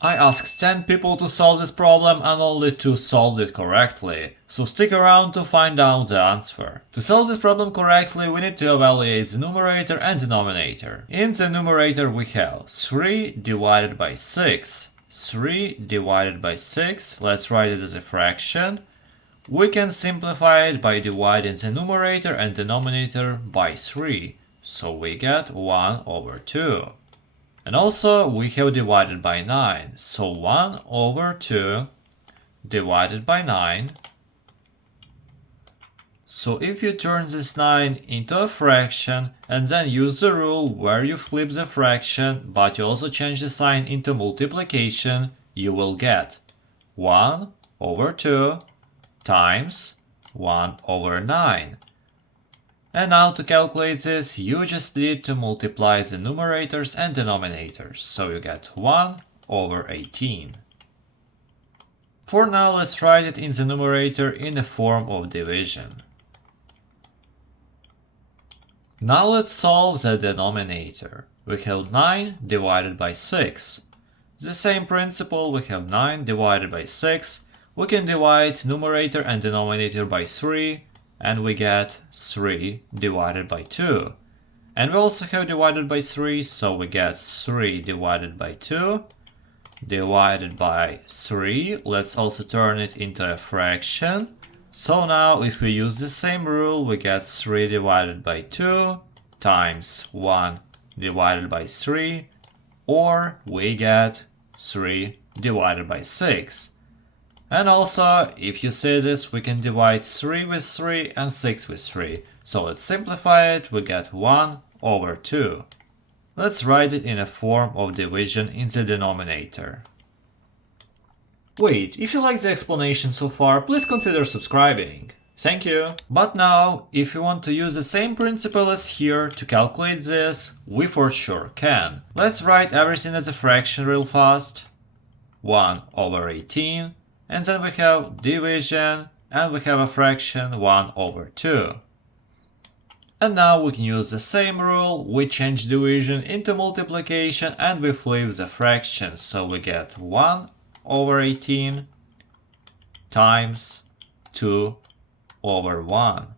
I asked 10 people to solve this problem and only 2 solved it correctly, so stick around to find out the answer. To solve this problem correctly, we need to evaluate the numerator and denominator. In the numerator we have 3 divided by 6. 3 divided by 6, let's write it as a fraction. We can simplify it by dividing the numerator and denominator by 3, so we get 1 over 2. And also we have divided by 9, so 1 over 2 divided by 9. So if you turn this 9 into a fraction and then use the rule where you flip the fraction but you also change the sign into multiplication, you will get 1 over 2 times 1 over 9. And now to calculate this, you just need to multiply the numerators and denominators, so you get 1 over 18. For now, let's write it in the numerator in the form of division. Now let's solve the denominator. We have 9 divided by 6. The same principle, we have 9 divided by 6. We can divide numerator and denominator by 3. And we get 3 divided by 2. And we also have divided by 3, so we get 3 divided by 2 divided by 3. Let's also turn it into a fraction. So now if we use the same rule, we get 3 divided by 2 times 1 divided by 3, or we get 3 divided by 6. And also, if you see this, we can divide 3 with 3 and 6 with 3. So let's simplify it, we get 1 over 2. Let's write it in a form of division in the denominator. Wait, if you like the explanation so far, please consider subscribing. Thank you! But now, if you want to use the same principle as here to calculate this, we for sure can. Let's write everything as a fraction real fast. 1 over 18. And then we have division, and we have a fraction 1 over 2. And now we can use the same rule, we change division into multiplication and we flip the fraction, so we get 1 over 18 times 2 over 1.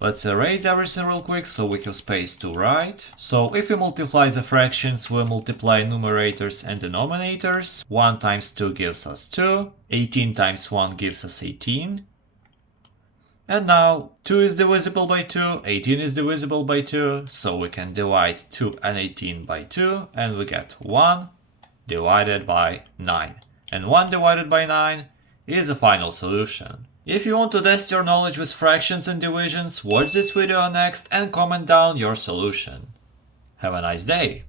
Let's erase everything real quick so we have space to write. So if we multiply the fractions, we multiply numerators and denominators. 1 times 2 gives us 2. 18 times 1 gives us 18. And now 2 is divisible by 2, 18 is divisible by 2, so we can divide 2 and 18 by 2, and we get 1 divided by 9. And 1 divided by 9 is the final solution. If you want to test your knowledge with fractions and divisions, watch this video next and comment down your solution. Have a nice day!